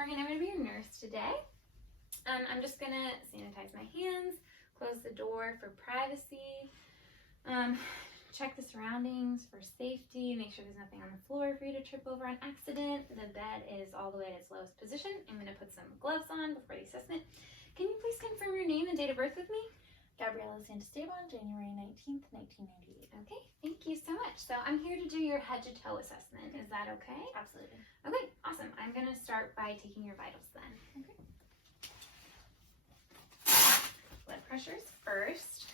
Morgan. I'm going to be your nurse today. I'm just going to sanitize my hands, close the door for privacy, check the surroundings for safety, make sure there's nothing on the floor for you to trip over on accident. The bed is all the way at its lowest position. I'm going to put some gloves on before the assessment. Can you please confirm your name and date of birth with me? Gabriela Santisteban, January 19th, 1998. Okay, thank you so much. So I'm here to do your head to toe assessment. Is that okay? Absolutely. Okay, awesome. I'm going to start by taking your vitals then. Okay. Blood pressures first.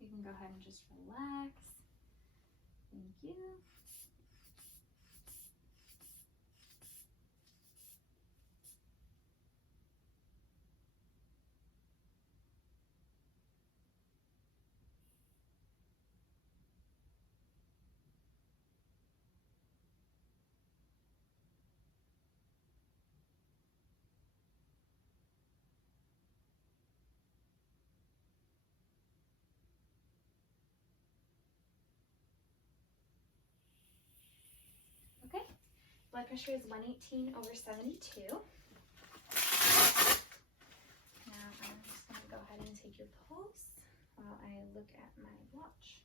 You can go ahead and just relax. Thank you. Okay, blood pressure is 118/72. Now I'm just going to go ahead and take your pulse while I look at my watch.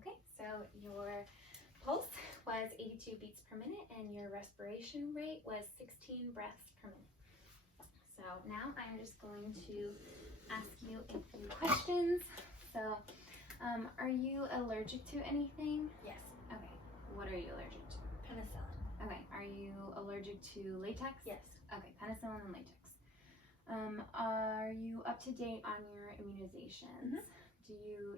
Okay, so your pulse was 82 beats per minute and your respiration rate was 16 breaths per minute. So now I'm just going to ask you a few questions. So, are you allergic to anything? Yes. Okay, what are you allergic to? Penicillin. Okay, are you allergic to latex? Yes. Okay, penicillin and latex. Are you up to date on your immunizations?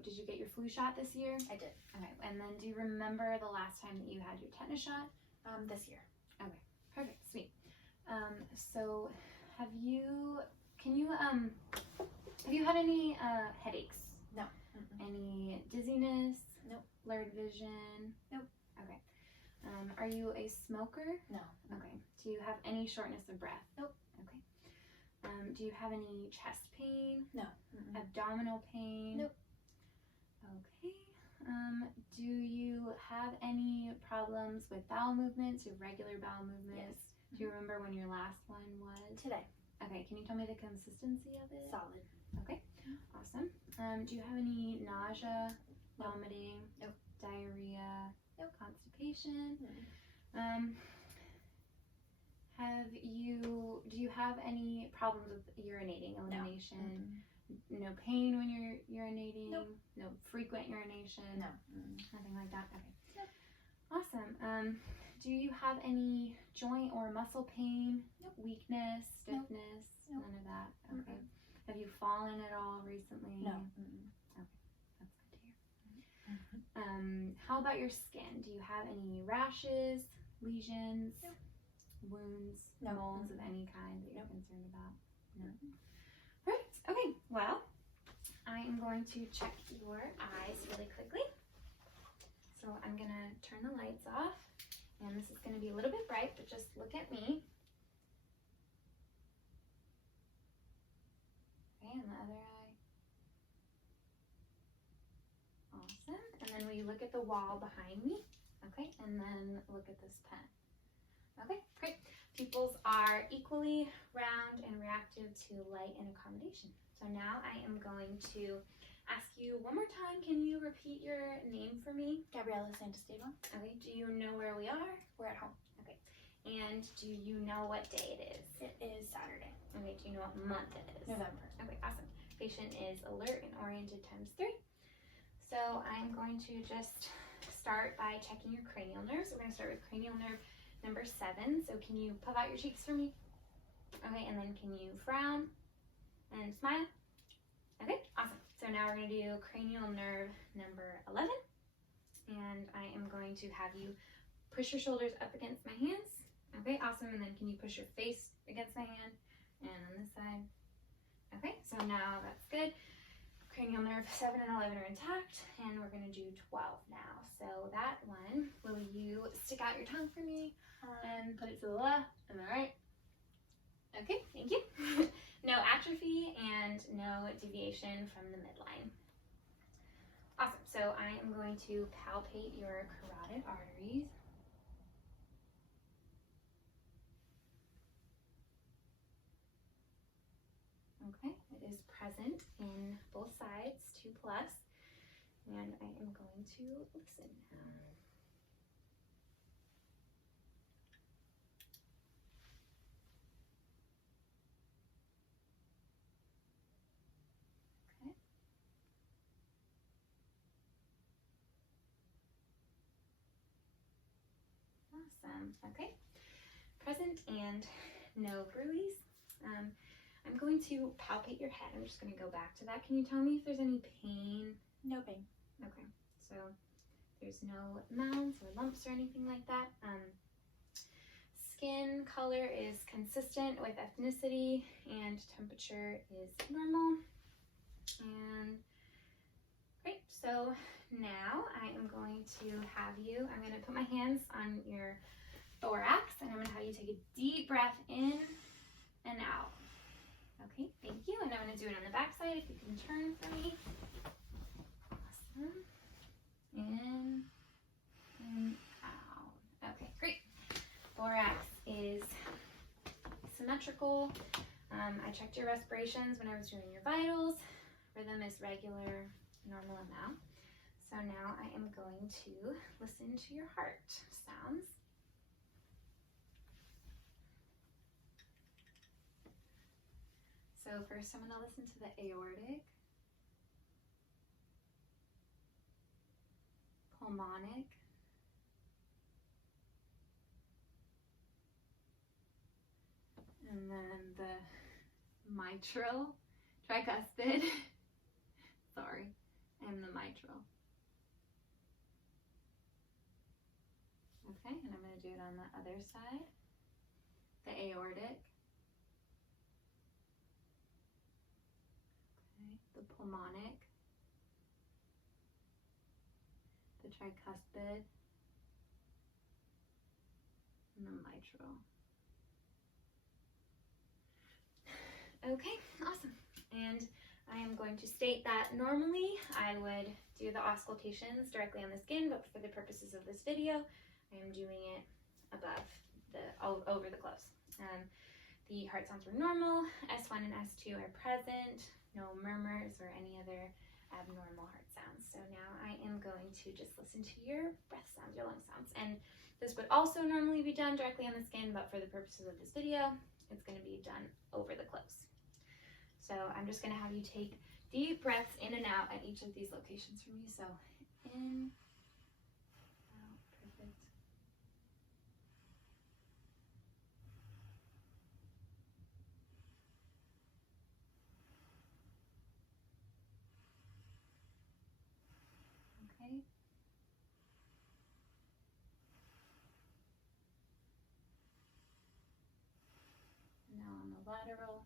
Did you get your flu shot this year? I did. Okay, and then do you remember the last time that you had your tetanus shot? This year. Okay, perfect, sweet. So have you had any headaches? No. Any dizziness? Nope. Blurred vision? Nope. Okay. Are you a smoker? No. Okay. Do you have any shortness of breath? Nope. Okay. Do you have any chest pain? No. Abdominal pain? Nope. Okay. Do you have any problems with bowel movements, irregular bowel movements? Yes. Do you remember when your last one was? Today. Okay, can you tell me the consistency of it? Solid. Okay, awesome. Do you have any nausea, vomiting, Nope. diarrhea, Nope. constipation? Nope. Do you have any problems with urinating, elimination? No. No pain when you're urinating? Nope. No frequent urination? No. Nothing like that? Okay. Nope. Awesome. Do you have any joint or muscle pain? Nope. Weakness, stiffness? Nope. None of that? Okay. Have you fallen at all recently? No. Okay, that's good to hear. How about your skin? Do you have any rashes, lesions, Nope. wounds, No. moles of any kind that you're Nope. concerned about? No. Perfect. Okay, well, I am going to check your eyes really quickly. So I'm gonna turn the lights off, and this is gonna be a little bit bright, but just look at me. Okay, and the other eye. Awesome. And then will you look at the wall behind me? Okay, and then look at this pen. Okay, great. Pupils are equally round and reactive to light and accommodation. So now I am going to ask you one more time, can you repeat your name for me? Gabriela Santisteban. Okay, do you know where we are? We're at home. Okay, and do you know what day it is? It is Saturday. Okay, do you know what month it is? November. Okay, awesome. Patient is alert and oriented ×3. So I'm going to just start by checking your cranial nerves. We're going to start with cranial nerve number 7. So can you puff out your cheeks for me? Okay, and then can you frown and smile? Okay, awesome. So now we're going to do cranial nerve number 11. And I am going to have you push your shoulders up against my hands. Okay, awesome. And then can you push your face against my hand? And on this side. Okay, so now that's good. Cranial nerve 7 and 11 are intact, and we're going to do 12 now. So that one, will you stick out your tongue for me and put it to the left and the right? Okay, thank you. No atrophy and no deviation from the midline. Awesome, so I am going to palpate your carotid arteries. Okay, it is present in both sides, 2+, and I am going to listen now. Okay. Awesome, okay. Present and no bruise. I'm going to palpate your head. I'm just going to go back to that. Can you tell me if there's any pain? No pain. Okay, so there's no mounds or lumps or anything like that. Skin color is consistent with ethnicity and temperature is normal. And great, so now I am going to have you, I'm going to put my hands on your thorax and I'm going to have you take a deep breath in and out. Okay, thank you. And I'm going to do it on the back side. If you can turn for me. Awesome. In and out. Okay, great. Thorax is symmetrical. I checked your respirations when I was doing your vitals. Rhythm is regular, normal amount. So now I am going to listen to your heart sounds. So first I'm going to listen to the aortic, pulmonic, and then the mitral, tricuspid, sorry, and the mitral. Okay, and I'm going to do it on the other side, the aortic, the pulmonic, the tricuspid, and the mitral. Okay, awesome. And I am going to state that normally I would do the auscultations directly on the skin, but for the purposes of this video, I am doing it above over the clothes. The heart sounds were normal, S1 and S2 are present, no murmurs or any other abnormal heart sounds. So now I am going to just listen to your breath sounds, your lung sounds. And this would also normally be done directly on the skin, but for the purposes of this video, it's going to be done over the clothes. So I'm just going to have you take deep breaths in and out at each of these locations for me. So in, out, perfect. Okay. Now on the lateral.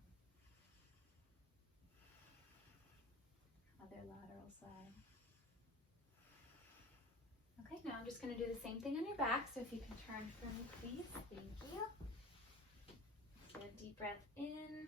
Other lateral side. Okay, now just going to do the same thing on your back. So if you can turn for me, please. Thank you. Get a deep breath in.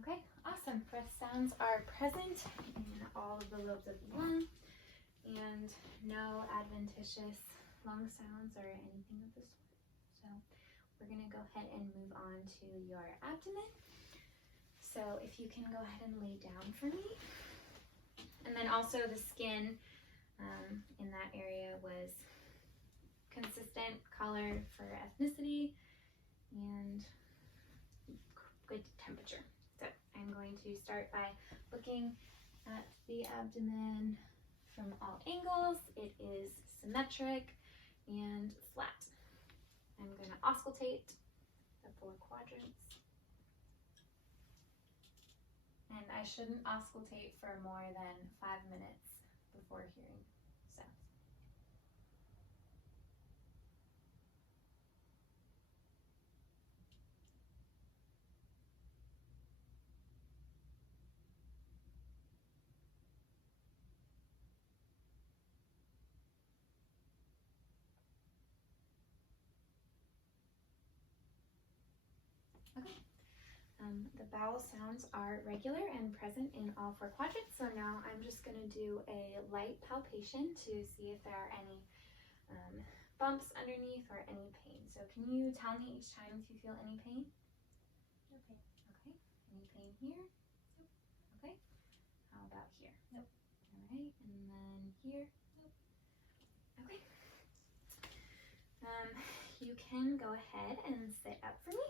Okay, awesome. Breath sounds are present in all of the lobes of the lung, and no adventitious lung sounds or anything of the sort. So we're going to go ahead and move on to your abdomen. So if you can go ahead and lay down for me. And then also the skin in that area was consistent color for ethnicity and good temperature. So I'm going to start by looking at the abdomen from all angles. It is symmetric and flat. I'm going to auscultate the 4 quadrants. And I shouldn't auscultate for more than 5 minutes before hearing sounds. Okay. The bowel sounds are regular and present in all 4 quadrants. So now I'm just going to do a light palpation to see if there are any bumps underneath or any pain. So can you tell me each time if you feel any pain? No pain. Okay. Any pain here? Nope. Okay. How about here? Nope. All right. And then here? Nope. Okay. You can go ahead and sit up for me.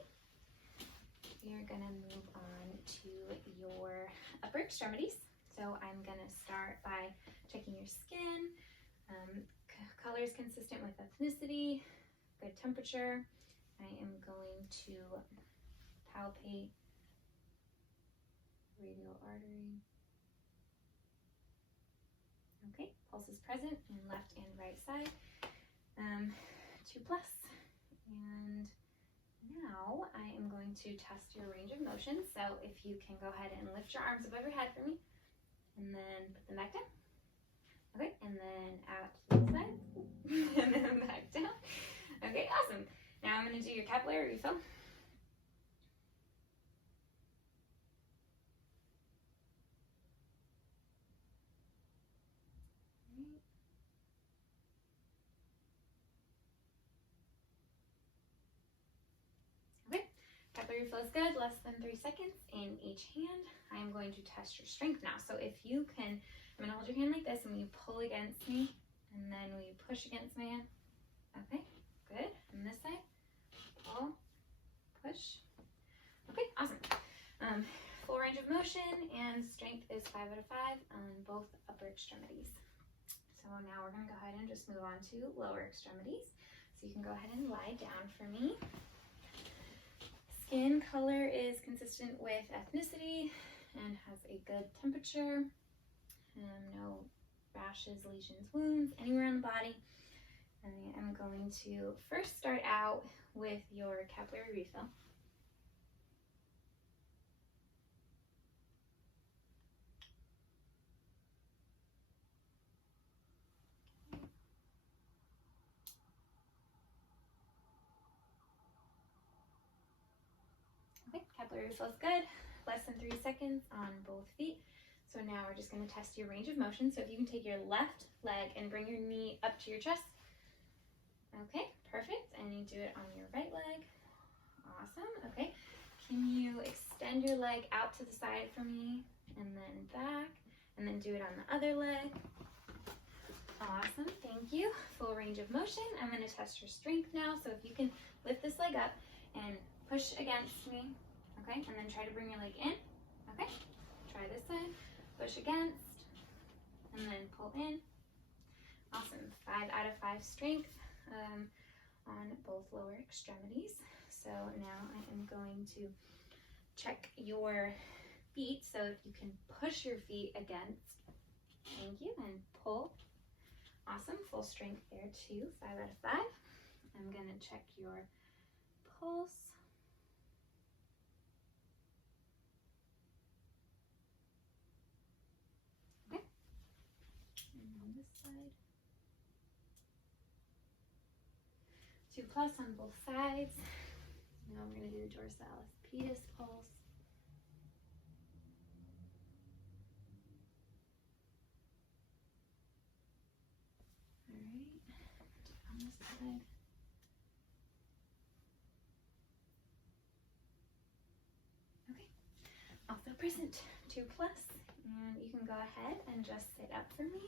We are going to move on to your upper extremities. So I'm going to start by checking your skin. Color is consistent with ethnicity, good temperature. I am going to palpate radial artery. Okay, pulse is present in left and right side. 2+. And now I am going to test your range of motion. So if you can go ahead and lift your arms above your head for me, and then put them back down. Okay, and then out to the side, and then back down. Okay, awesome. Now I'm going to do your capillary refill. Okay, capillary refill is good, less than 3 seconds in each hand. I'm going to test your strength now. So if you can, I'm going to hold your hand like this, and will you pull against me, and then will you push against my hand? Okay, good. And this side, pull, push. Okay, awesome. Full range of motion, and strength is 5 out of 5 on both upper extremities. So now we're going to go ahead and just move on to lower extremities. So you can go ahead and lie down for me. Skin color is consistent with ethnicity and has a good temperature. No rashes, lesions, wounds anywhere on the body. I am going to first start out with your capillary refill. Okay, capillary refill is good. Less than 3 seconds on both feet. So now we're just going to test your range of motion. So if you can take your left leg and bring your knee up to your chest. Okay, perfect. And you do it on your right leg. Awesome. Okay. Can you extend your leg out to the side for me and then back, and then do it on the other leg? Awesome. Thank you. Full range of motion. I'm going to test your strength now. So if you can lift this leg up and push against me. Okay. And then try to bring your leg in. Okay. Try this side. Push against, and then pull in. Awesome. 5 out of 5 strength on both lower extremities. So now I am going to check your feet. So if you can push your feet against, thank you, and pull. Awesome. Full strength there too. 5 out of 5. I'm going to check your pulse. Okay. And on this side. 2+ on both sides. Now we're going to do dorsalis pedis pulse. All right. On this side. Okay. Also present. 2+. And you can go ahead and just sit up for me